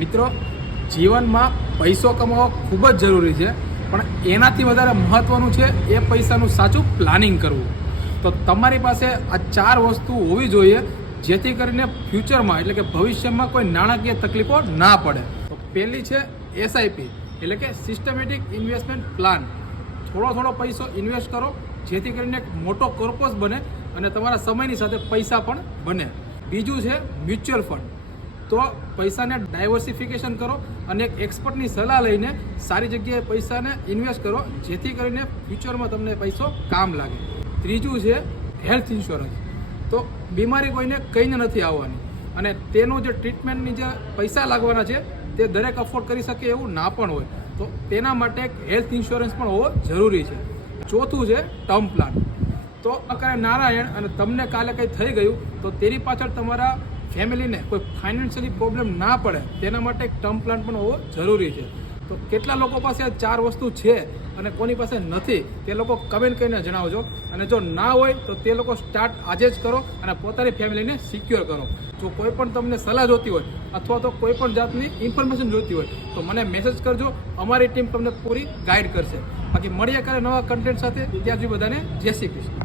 મિત્રો, જીવનમાં પૈસો કમાવો ખૂબ જ જરૂરી છે, પણ એનાથી વધારે મહત્ત્વનું છે એ પૈસાનું સાચું પ્લાનિંગ કરવું. તો તમારી પાસે આ 4 વસ્તુ હોવી જોઈએ, જેથી કરીને ફ્યુચરમાં એટલે કે ભવિષ્યમાં કોઈ નાણાકીય તકલીફો ના પડે. તો પહેલી છે એસઆઈપી એટલે કે સિસ્ટમેટિક ઇન્વેસ્ટમેન્ટ પ્લાન. થોડો પૈસો ઇન્વેસ્ટ કરો, જેથી કરીને એક મોટો કોર્પસ બને અને તમારા સમયની સાથે પૈસા પણ બને. બીજું છે મ્યુચ્યુઅલ ફંડ. તો પૈસાને ડાયવર્સિફિકેશન કરો અને એક એક્સપર્ટની સલાહ લઈને સારી જગ્યાએ પૈસાને ઇન્વેસ્ટ કરો, જેથી કરીને ફ્યુચરમાં તમને પૈસો કામ લાગે. ત્રીજું છે હેલ્થ ઇન્સ્યોરન્સ. તો બીમારી કોઈને કહીને નથી આવવાની, અને તેનું જે ટ્રીટમેન્ટની જે પૈસા લાગવાના છે તે દરેક અફોર્ડ કરી શકે એવું ના પણ હોય, તો તેના માટે એક હેલ્થ ઇન્સ્યોરન્સ પણ હોવો જરૂરી છે. ચોથું છે ટર્મ પ્લાન. તો અકાળે નારાયણ અને તમને કાલે કંઈ થઈ ગયું તો તેની પાછળ તમારા ફેમિલીને કોઈ ફાઇનાન્શિયલી પ્રોબ્લેમ ના પડે તેના માટે એક ટર્મ પ્લાન પણ હોવો જરૂરી છે. તો કેટલા લોકો પાસે આ 4 વસ્તુ છે અને કોની પાસે નથી તે લોકો કમેન્ટ કરીને જણાવજો, અને જો ના હોય તો તે લોકો સ્ટાર્ટ આજે જ કરો અને પોતાની ફેમિલીને સિક્યોર કરો. જો કોઈ પણ તમને સલાહ જોતી હોય અથવા તો કોઈ પણ જાતની ઇન્ફોર્મેશન જોઈતી હોય તો મને મેસેજ કરજો, અમારી ટીમ તમને પૂરી ગાઈડ કરશે. બાકી મળીએ ક્યારે નવા કન્ટેન્ટ સાથે. ત્યાં સુધી બધાને જય શ્રી કૃષ્ણ.